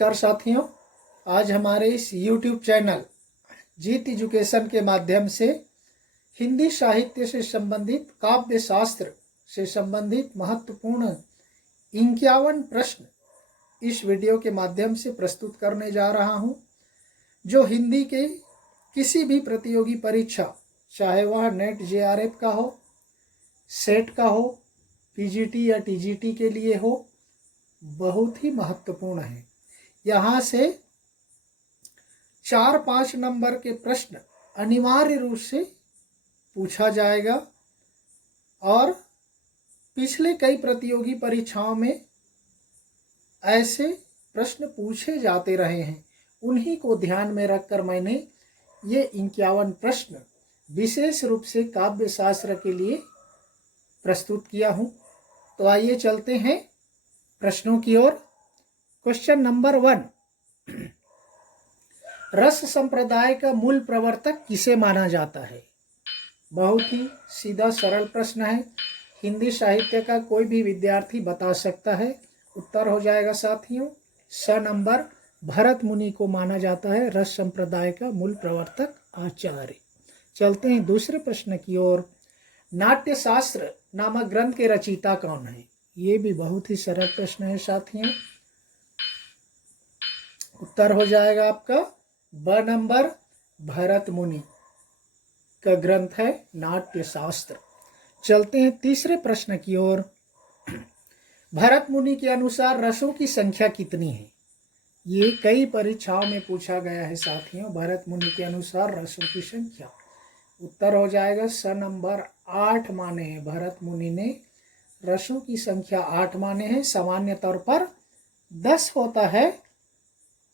नमस्कार साथियों, आज हमारे इस YouTube चैनल जीत एजुकेशन के माध्यम से हिंदी साहित्य से संबंधित काव्य शास्त्र से संबंधित महत्वपूर्ण 51 प्रश्न इस वीडियो के माध्यम से प्रस्तुत करने जा रहा हूं, जो हिंदी के किसी भी प्रतियोगी परीक्षा, चाहे वह नेट JRF का हो, सेट का हो, PGT या TGT के लिए हो, बहुत ही महत्वपूर्ण है। यहाँ से 4-5 नंबर के प्रश्न अनिवार्य रूप से पूछा जाएगा और पिछले कई प्रतियोगी परीक्षाओं में ऐसे प्रश्न पूछे जाते रहे हैं। उन्हीं को ध्यान में रखकर मैंने ये 51 प्रश्न विशेष रूप से काव्य शास्त्र के लिए प्रस्तुत किया हूँ। तो आइए चलते हैं प्रश्नों की ओर। क्वेश्चन नंबर 1, रस संप्रदाय का मूल प्रवर्तक किसे माना जाता है? बहुत ही सीधा सरल प्रश्न है, हिंदी साहित्य का कोई भी विद्यार्थी बता सकता है। उत्तर हो जाएगा साथियों, स नंबर भरत मुनि को माना जाता है रस संप्रदाय का मूल प्रवर्तक आचार्य। चलते हैं दूसरे प्रश्न की ओर। नाट्य शास्त्र नामक ग्रंथ के रचयिता कौन है? ये भी बहुत ही सरल प्रश्न है साथियों। उत्तर हो जाएगा आपका ब नंबर भरत मुनि का ग्रंथ है नाट्य शास्त्र। चलते हैं तीसरे प्रश्न की ओर। भरत मुनि के अनुसार रसों की संख्या कितनी है? ये कई परीक्षाओं में पूछा गया है साथियों। भरत मुनि के अनुसार रसों की संख्या, उत्तर हो जाएगा स नंबर 8 माने हैं। भरत मुनि ने रसों की संख्या 8 माने हैं। सामान्य तौर पर 10 होता है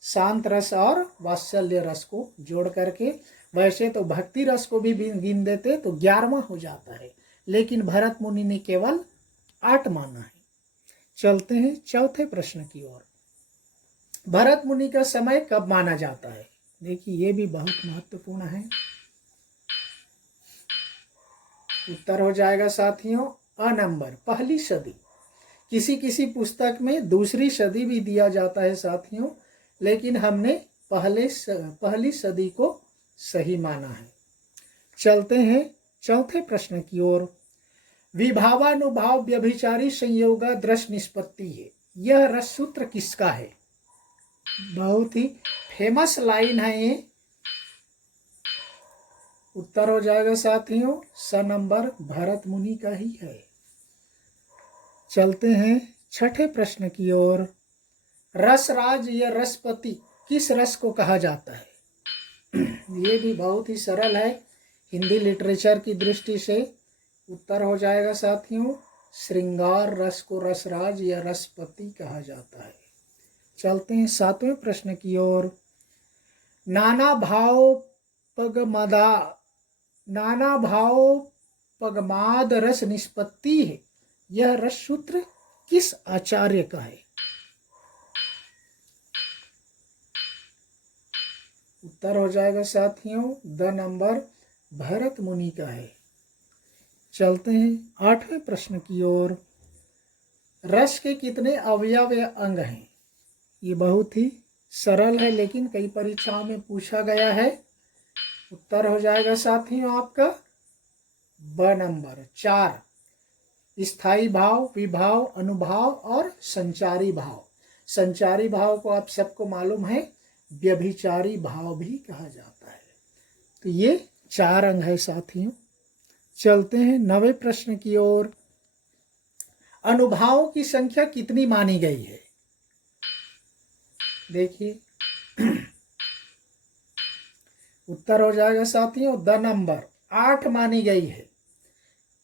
शांत रस और वात्सल्य रस को जोड़ करके। वैसे तो भक्ति रस को भी गिन देते तो 11वां हो जाता है, लेकिन भरत मुनि ने केवल 8 माना है। चलते हैं चौथे प्रश्न की ओर। भरत मुनि का समय कब माना जाता है? देखिए ये भी बहुत महत्वपूर्ण है। उत्तर हो जाएगा साथियों अ नंबर पहली सदी। किसी किसी पुस्तक में दूसरी सदी भी दिया जाता है साथियों, लेकिन हमने पहली सदी को सही माना है। चलते हैं चौथे प्रश्न की ओर। विभावानुभाव व्यभिचारी संयोगा दृश निष्पत्ति है, यह रस सूत्र किसका है? बहुत ही फेमस लाइन है ये। उत्तर हो जाएगा साथियों स नंबर भरत मुनि का ही है। चलते हैं छठे प्रश्न की ओर। रसराज या रसपति किस रस को कहा जाता है? ये भी बहुत ही सरल है हिंदी लिटरेचर की दृष्टि से। उत्तर हो जाएगा साथियों श्रृंगार रस को रसराज या रसपति कहा जाता है। चलते हैं सातवें प्रश्न की ओर। नाना भाव पगमाद रस निष्पत्ति है, यह रस सूत्र किस आचार्य का है? उत्तर हो जाएगा साथियों द नंबर भरत मुनि का है। चलते हैं आठवें प्रश्न की ओर। रस के कितने अवयव या अंग हैं? ये बहुत ही सरल है, लेकिन कई परीक्षाओं में पूछा गया है। उत्तर हो जाएगा साथियों आपका ब नंबर 4, स्थायी भाव, विभाव, अनुभाव और संचारी भाव। संचारी भाव को आप सबको मालूम है व्यभिचारी भाव भी कहा जाता है। तो ये 4 अंग है साथियों। चलते हैं 9वें प्रश्न की ओर। अनुभावों की संख्या कितनी मानी गई है? देखिए उत्तर हो जाएगा साथियों द नंबर 8 मानी गई है।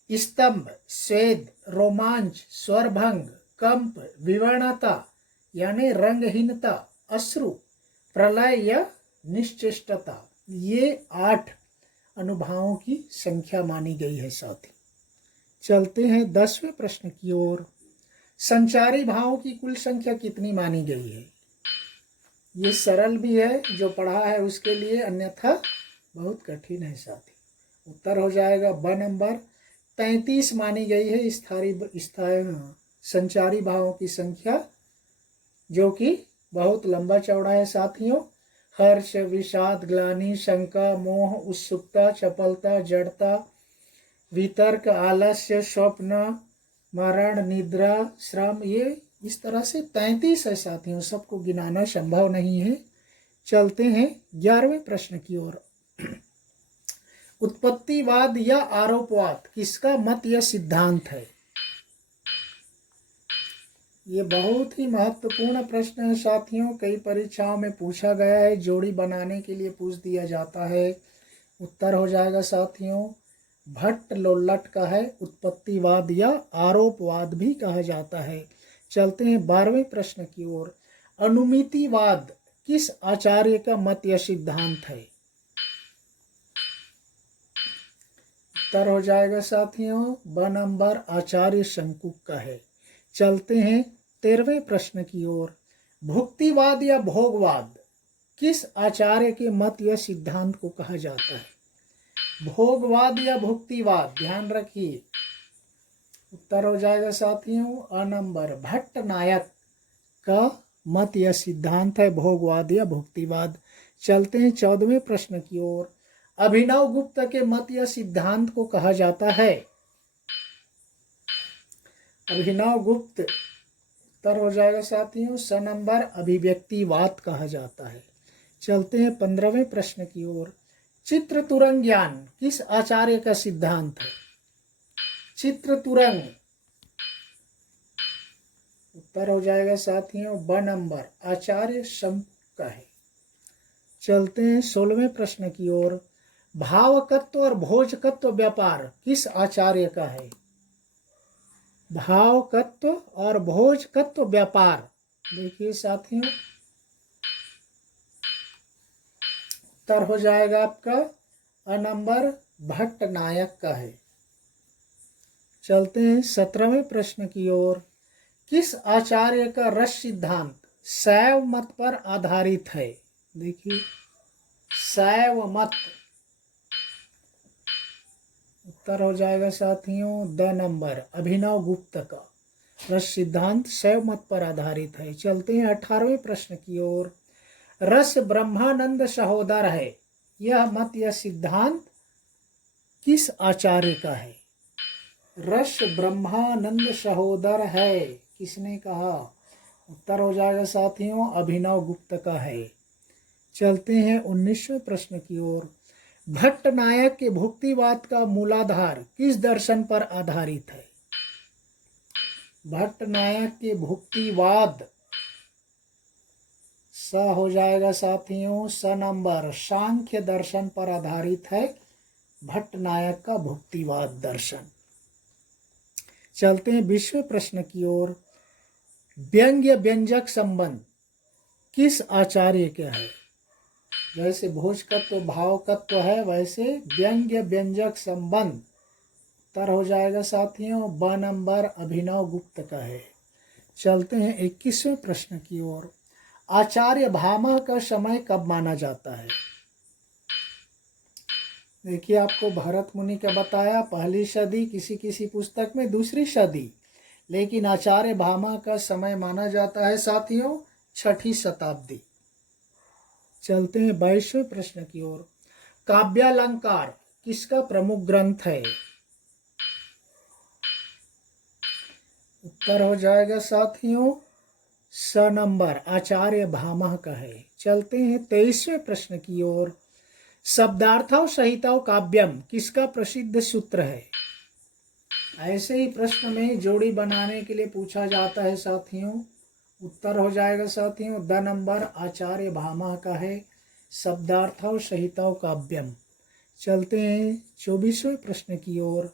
स्तंभ, स्वेद, रोमांच, स्वरभंग, कंप, विवर्णता यानी रंगहीनता, अश्रु, प्रलय या निश्चेष्टता, ये 8 अनुभावों की संख्या मानी गई है साथी। चलते हैं 10वें प्रश्न की ओर। संचारी भावों की कुल संख्या कितनी मानी गई है? ये सरल भी है, जो पढ़ा है उसके लिए, अन्यथा बहुत कठिन है साथी। उत्तर हो जाएगा ब नंबर 33 मानी गई है संचारी भावों की संख्या, जो कि बहुत लंबा चौड़ा है साथियों। हर्ष, विषाद, ग्लानि, शंका, मोह, उत्सुकता, चपलता, जड़ता, वितर्क, आलस्य, स्वप्न, मरण, निद्रा, श्रम, ये इस तरह से 33 है साथियों, सबको गिनाना संभव नहीं है। चलते हैं 11वें प्रश्न की ओर। उत्पत्तिवाद या आरोपवाद किसका मत या सिद्धांत है? ये बहुत ही महत्वपूर्ण प्रश्न है साथियों, कई परीक्षाओं में पूछा गया है, जोड़ी बनाने के लिए पूछ दिया जाता है। उत्तर हो जाएगा साथियों भट्ट लोल्लट का है, उत्पत्तिवाद या आरोपवाद भी कहा जाता है। चलते हैं 12वें प्रश्न की ओर। अनुमितिवाद किस आचार्य का मत या सिद्धांत है? उत्तर हो जाएगा साथियों ब नंबर आचार्य शंकुक का है। चलते हैं 13वें प्रश्न की ओर। भुक्तिवाद या भोगवाद किस आचार्य के मत या सिद्धांत को कहा जाता है? भोगवाद या भुक्तिवाद, ध्यान रखिए। उत्तर हो जाएगा साथियों अ नंबर भट्ट नायक का मत या सिद्धांत है भोगवाद या भुक्तिवाद। चलते हैं 14वें प्रश्न की ओर। अभिनव गुप्त के मत या सिद्धांत को कहा जाता है? अभिनव गुप्त, उत्तर हो जाएगा साथियों स नंबर अभिव्यक्तिवाद कहा जाता है। चलते हैं 15वें प्रश्न की ओर। चित्र तुरंग ज्ञान किस आचार्य का सिद्धांत है? चित्र तुरंग, उत्तर हो जाएगा साथियों ब नंबर आचार्य शंकुक का है। चलते हैं 16वें प्रश्न की ओर। भावकत्व और भोजकत्व व्यापार किस आचार्य का है? भावकत्व और भोजकत्व व्यापार, देखिए साथियों उत्तर हो जाएगा आपका अ नंबर भट्ट नायक का है। चलते हैं 17वें प्रश्न की ओर। किस आचार्य का रस सिद्धांत शैव मत पर आधारित है? देखिए शैव मत, उत्तर हो जाएगा साथियों द नंबर अभिनव गुप्त का रस सिद्धांत शैव मत पर आधारित है। चलते हैं 18वें प्रश्न की ओर। रस ब्रह्मानंद सहोदर है, यह मत या सिद्धांत किस आचार्य का है? रस ब्रह्मानंद सहोदर है, किसने कहा? उत्तर हो जाएगा साथियों अभिनव गुप्त का है। चलते हैं 19वें प्रश्न की ओर। भट्ट नायक के भुक्तिवाद का मूलाधार किस दर्शन पर आधारित है? भट्ट नायक के भुक्तिवाद स हो जाएगा साथियों स नंबर सांख्य दर्शन पर आधारित है भट्ट नायक का भुक्तिवाद दर्शन। चलते हैं 20वें प्रश्न की ओर। व्यंग्य व्यंजक संबंध किस आचार्य का है? जैसे भोजकत्व भावकत्व है, वैसे व्यंग्य व्यंजक संबंध, उत्तर हो जाएगा साथियों ब नंबर अभिनव गुप्त का है। चलते हैं 21वें प्रश्न की ओर। आचार्य भामा का समय कब माना जाता है? देखिए आपको भरत मुनि का बताया पहली सदी, किसी किसी पुस्तक में दूसरी सदी, लेकिन आचार्य भामा का समय माना जाता है साथियों 6ठी शताब्दी। चलते हैं 22वें प्रश्न की ओर। काव्यालंकार किसका प्रमुख ग्रंथ है? उत्तर हो जाएगा साथियों स नंबर आचार्य भामा का है। चलते हैं 23वें प्रश्न की ओर। शब्दार्थौ सहितौ काव्यम किसका प्रसिद्ध सूत्र है? ऐसे ही प्रश्न में जोड़ी बनाने के लिए पूछा जाता है साथियों। उत्तर हो जाएगा साथियों द नंबर आचार्य भामा का है शब्दार्थौ सहितौ काव्यम। चलते हैं 24वें प्रश्न की ओर।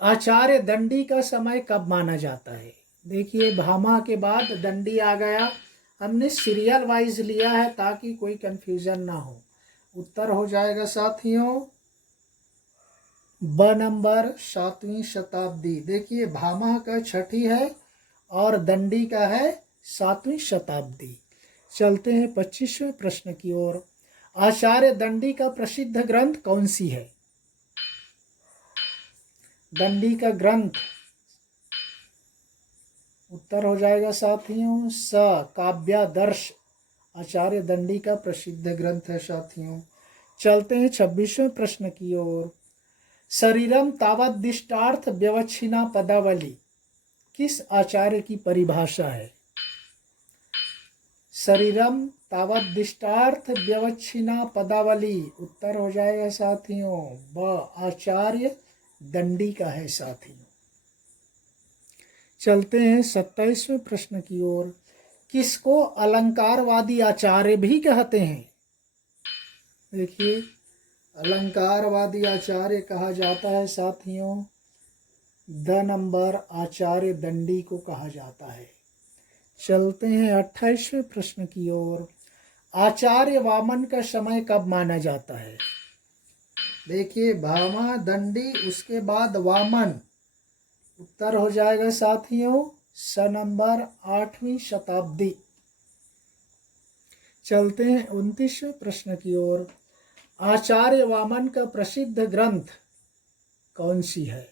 आचार्य दंडी का समय कब माना जाता है? देखिए भामा के बाद दंडी आ गया, हमने सीरियल वाइज लिया है ताकि कोई कंफ्यूजन ना हो। उत्तर हो जाएगा साथियों ब नंबर 7वीं शताब्दी। देखिए भामा का 6ठी है और दंडी का है 7वीं शताब्दी। चलते हैं 25वें प्रश्न की ओर। आचार्य दंडी का प्रसिद्ध ग्रंथ कौन सी है? दंडी का ग्रंथ, उत्तर हो जाएगा साथियों स काव्यादर्श आचार्य दंडी का प्रसिद्ध ग्रंथ है साथियों। चलते हैं 26वें प्रश्न की ओर। शरीरम तावद्दिष्टार्थ व्यवच्छिन्ना पदावली किस आचार्य की परिभाषा है? शरीरम तावद्दिष्टार्थ व्यवच्छिन्ना पदावली, उत्तर हो जाएगा साथियों ब आचार्य दंडी का है साथियों। चलते हैं 27वें प्रश्न की ओर। किसको अलंकारवादी आचार्य भी कहते हैं? देखिए, अलंकारवादी आचार्य कहा जाता है साथियों, द नंबर आचार्य दंडी को कहा जाता है। चलते हैं 28वें प्रश्न की ओर। आचार्य वामन का समय कब माना जाता है? देखिए, भामा, दंडी, उसके बाद वामन, उत्तर हो जाएगा साथियों स नंबर 8वीं शताब्दी। चलते हैं 29वें प्रश्न की ओर। आचार्य वामन का प्रसिद्ध ग्रंथ कौन सी है?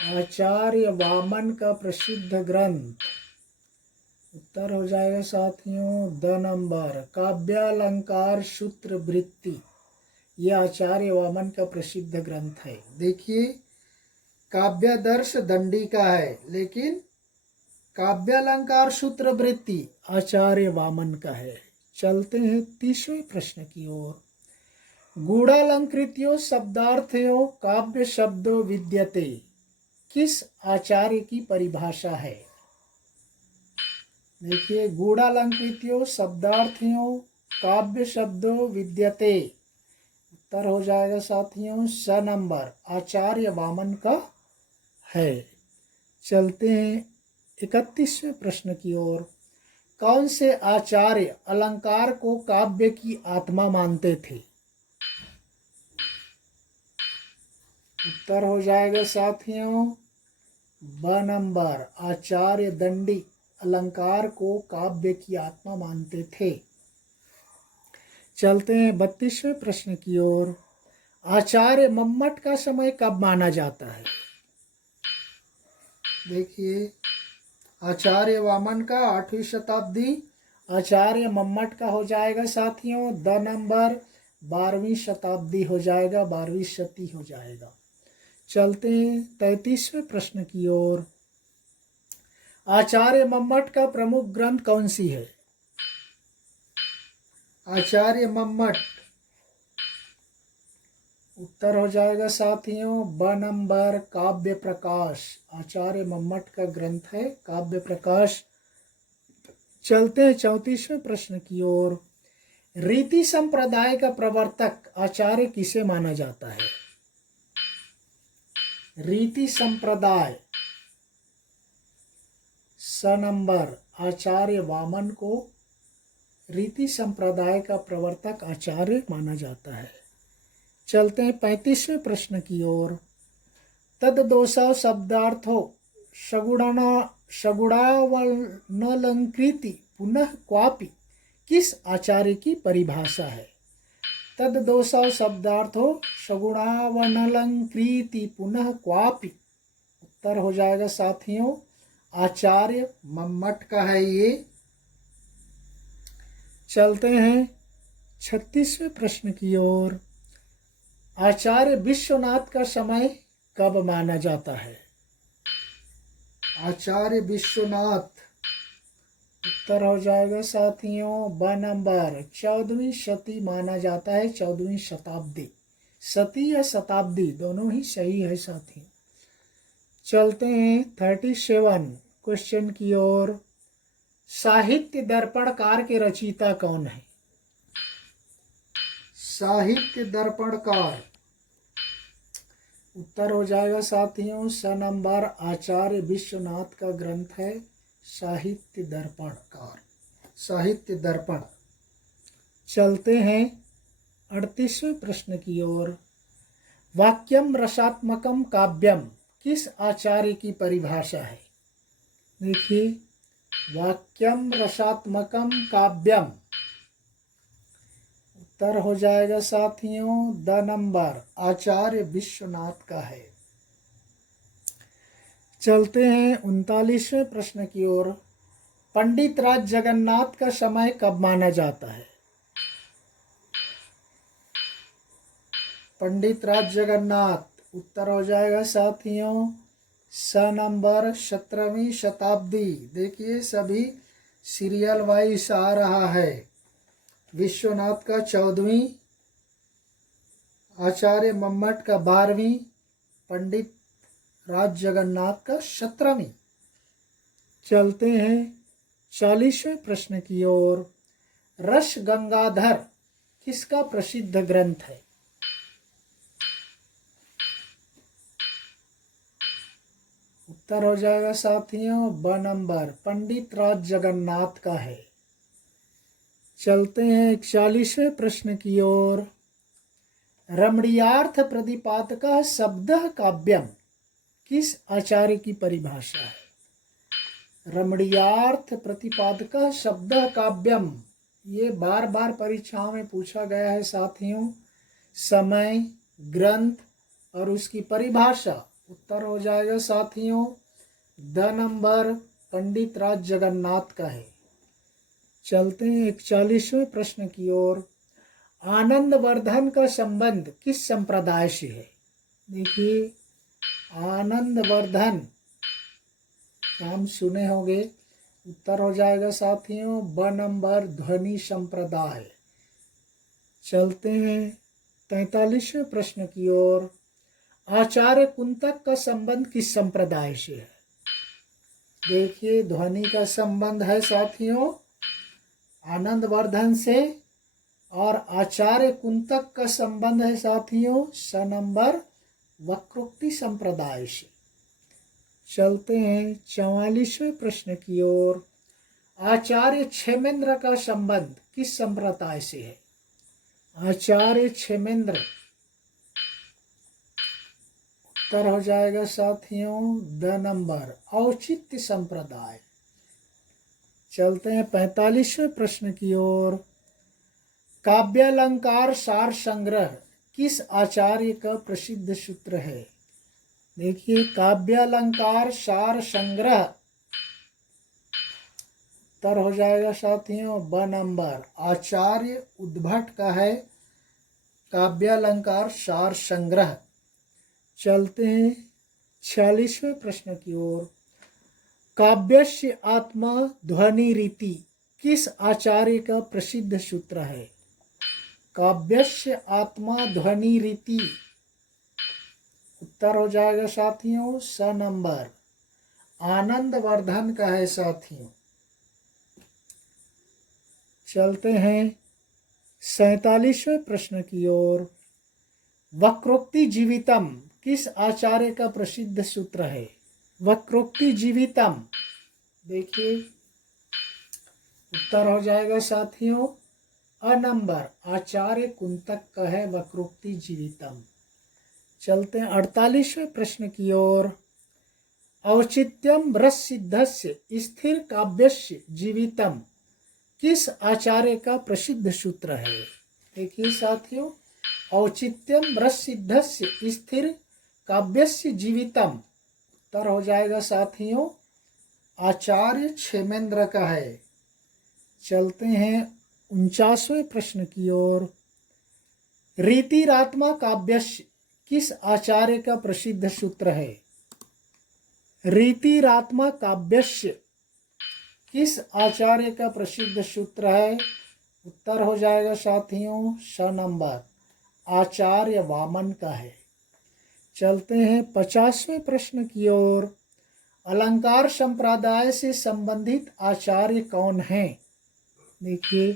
आचार्य वामन का प्रसिद्ध ग्रंथ, उत्तर हो जाएगा साथियों द नंबर काव्यालंकार सूत्र वृत्ति। यह आचार्य वामन का प्रसिद्ध ग्रंथ है। देखिए, काव्यादर्श दंडी का है, लेकिन काव्यालंकार सूत्र वृत्ति आचार्य वामन का है। चलते हैं 30वें प्रश्न की ओर। गूढ़ालंकृत्यो शब्दार्थयो काव्य शब्दो विद्यते किस आचार्य की परिभाषा है? देखिए, गूढ़ालंकृत्यो शब्दार्थयो काव्य शब्दो विद्यते, उत्तर हो जाएगा साथियों स नंबर आचार्य वामन का है। चलते हैं 31वें प्रश्न की ओर। कौन से आचार्य अलंकार को काव्य की आत्मा मानते थे? उत्तर हो जाएगा साथियों ब नंबर आचार्य दंडी अलंकार को काव्य की आत्मा मानते थे। चलते हैं 32वें प्रश्न की ओर। आचार्य मम्मट का समय कब माना जाता है? देखिए, आचार्य वामन का 8वीं शताब्दी, आचार्य मम्मट का हो जाएगा साथियों द नंबर 12वीं शताब्दी हो जाएगा, 12वीं शती हो जाएगा। चलते हैं 33वें प्रश्न की ओर। आचार्य मम्मट का प्रमुख ग्रंथ कौन सी है? आचार्य मम्मट, उत्तर हो जाएगा साथियों ब नंबर काव्य प्रकाश। आचार्य मम्मट का ग्रंथ है काव्य प्रकाश। चलते हैं 34वें प्रश्न की ओर। रीति संप्रदाय का प्रवर्तक आचार्य किसे माना जाता है? रीति संप्रदाय स नंबर आचार्य वामन को रीति संप्रदाय का प्रवर्तक आचार्य माना जाता है। चलते हैं 35वें प्रश्न की ओर। तद दोषा शब्दार्थो सगुणावनलंकृति पुनः क्वापि किस आचार्य की परिभाषा है? तद दोषा शब्दार्थो सगुणावनलंकृति पुनः क्वापि, उत्तर हो जाएगा साथियों आचार्य मम्मट का है ये। चलते हैं 36वें प्रश्न की ओर। आचार्य विश्वनाथ का समय कब माना जाता है? आचार्य विश्वनाथ, उत्तर हो जाएगा साथियों ब नंबर 14वीं शती माना जाता है, 14वीं शताब्दी। शती या शताब्दी दोनों ही सही है साथियों। चलते हैं 37 क्वेश्चन की ओर। साहित्य दर्पणकार के रचयिता कौन है? साहित्य दर्पणकार, उत्तर हो जाएगा साथियों स नंबर आचार्य विश्वनाथ का ग्रंथ है साहित्य दर्पणकार, साहित्य दर्पण। चलते हैं 38वें प्रश्न की ओर। वाक्यम रसात्मकम काव्यम किस आचार्य की परिभाषा है? देखिए, वाक्यम रसात्मकम काव्यम, उत्तर हो जाएगा साथियों द नंबर आचार्य विश्वनाथ का है। चलते हैं 39वें प्रश्न की ओर। पंडित राज जगन्नाथ का समय कब माना जाता है? पंडित राज जगन्नाथ उत्तर हो जाएगा साथियों सन नंबर 17वीं शताब्दी। देखिए सभी सीरियल वाइज आ रहा है। विश्वनाथ का 14वीं, आचार्य मम्मट का 12वीं, पंडित राज जगन्नाथ का 17वीं। चलते हैं 40वें प्रश्न की ओर। रस गंगाधर किसका प्रसिद्ध ग्रंथ है? उत्तर हो जाएगा साथियों ब नंबर पंडित राज जगन्नाथ का है। चलते हैं 41वें प्रश्न की ओर। रमणीयार्थ प्रतिपादक शब्द काव्यम किस आचार्य की परिभाषा है? रमणीयार्थ प्रतिपादक शब्द काव्यम, ये बार बार परीक्षाओं में पूछा गया है साथियों। समय, ग्रंथ और उसकी परिभाषा। उत्तर हो जाएगा साथियों द नंबर पंडित राज जगन्नाथ का है। चलते हैं 41वें प्रश्न की ओर। आनंदवर्धन का संबंध किस संप्रदाय से है? देखिए आनंदवर्धन नाम सुने होंगे। उत्तर हो जाएगा साथियों ब नंबर ध्वनि संप्रदाय। चलते हैं 43वें प्रश्न की ओर। आचार्य कुंतक का संबंध किस संप्रदाय से है? देखिए ध्वनि का संबंध है साथियों आनंदवर्धन से, और आचार्य कुंतक का संबंध है साथियों स नंबर वक्रोक्ति संप्रदाय से। चलते हैं 44वें प्रश्न की ओर। आचार्य क्षेमेंद्र का संबंध किस संप्रदाय से है? आचार्य क्षेमेंद्र उत्तर हो जाएगा साथियों द नंबर औचित्य संप्रदाय। चलते हैं 45वें प्रश्न की ओर। काव्यालंकार सार संग्रह किस आचार्य का प्रसिद्ध सूत्र है? देखिए काव्यालंकार सार संग्रह उत्तर हो जाएगा साथियों ब नंबर आचार्य उद्भट का है काव्यालंकार सार संग्रह। चलते हैं 46वें प्रश्न की ओर। काव्यस्य आत्मा ध्वनि रीति किस आचार्य का प्रसिद्ध सूत्र है? काव्यस्य आत्मा ध्वनि रीति उत्तर हो जाएगा साथियों स नंबर आनंदवर्धन का है साथियों। चलते हैं 47वें प्रश्न की ओर। वक्रोक्ति जीवितम किस आचार्य का प्रसिद्ध सूत्र है? वक्रोक्ति जीवितम देखिए उत्तर हो जाएगा साथियों अ नंबर आचार्य कुंतक का है वक्रोक्ति जीवितम। चलते हैं 48वें प्रश्न की ओर। औचित्यम रस सिद्धस्य स्थिर काव्यस्य जीवितम किस आचार्य का प्रसिद्ध सूत्र है? देखिए साथियों औचित्यम रस सिद्धस्य स्थिर काव्यस्य जीवितम उत्तर हो जाएगा साथियों आचार्य क्षेमेंद्र का है। चलते हैं 49वें प्रश्न की ओर। रीतिरात्मा काव्यस्य किस आचार्य का प्रसिद्ध सूत्र है? रीतिरात्मा काव्यस्य किस आचार्य का प्रसिद्ध सूत्र है? उत्तर हो जाएगा साथियों स नंबर आचार्य वामन का है। चलते हैं 50वें प्रश्न की ओर। अलंकार संप्रदाय से संबंधित आचार्य कौन हैं? देखिए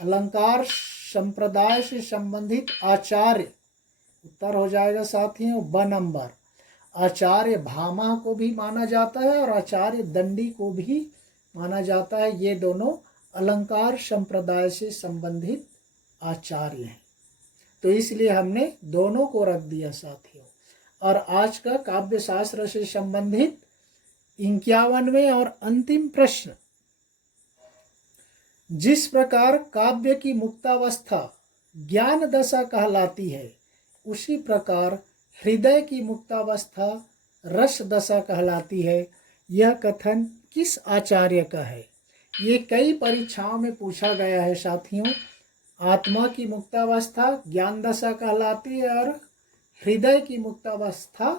अलंकार संप्रदाय से संबंधित आचार्य उत्तर हो जाएगा साथियों ब नंबर आचार्य भामा को भी माना जाता है और आचार्य दंडी को भी माना जाता है। ये दोनों अलंकार संप्रदाय से संबंधित आचार्य हैं, तो इसलिए हमने दोनों को रख दिया साथियों। और आज का काव्य शास्त्र से संबंधित 51वें और अंतिम प्रश्न। जिस प्रकार काव्य की मुक्तावस्था ज्ञान दशा कहलाती है, उसी प्रकार हृदय की मुक्तावस्था रस दशा कहलाती है। यह कथन किस आचार्य का है? ये कई परीक्षाओं में पूछा गया है साथियों। आत्मा की मुक्तावस्था ज्ञान दशा कहलाती है और हृदय की मुक्तावस्था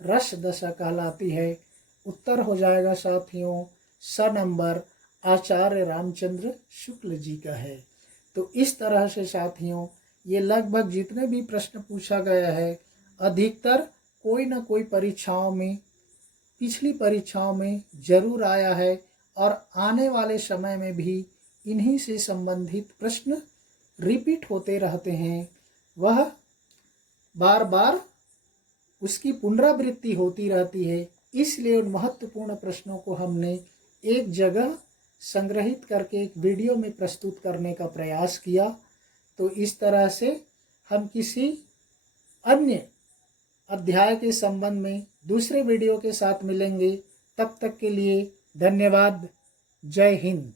रस दशा कहलाती है। उत्तर हो जाएगा साथियों स नंबर आचार्य रामचंद्र शुक्ल जी का है। तो इस तरह से साथियों ये लगभग जितने भी प्रश्न पूछा गया है अधिकतर कोई ना कोई परीक्षाओं में, पिछली परीक्षाओं में जरूर आया है और आने वाले समय में भी इन्हीं से संबंधित प्रश्न रिपीट होते रहते हैं। वह बार बार उसकी पुनरावृत्ति होती रहती है, इसलिए उन महत्वपूर्ण प्रश्नों को हमने एक जगह संग्रहित करके एक वीडियो में प्रस्तुत करने का प्रयास किया। तो इस तरह से हम किसी अन्य अध्याय के संबंध में दूसरे वीडियो के साथ मिलेंगे। तब तक के लिए धन्यवाद। जय हिंद।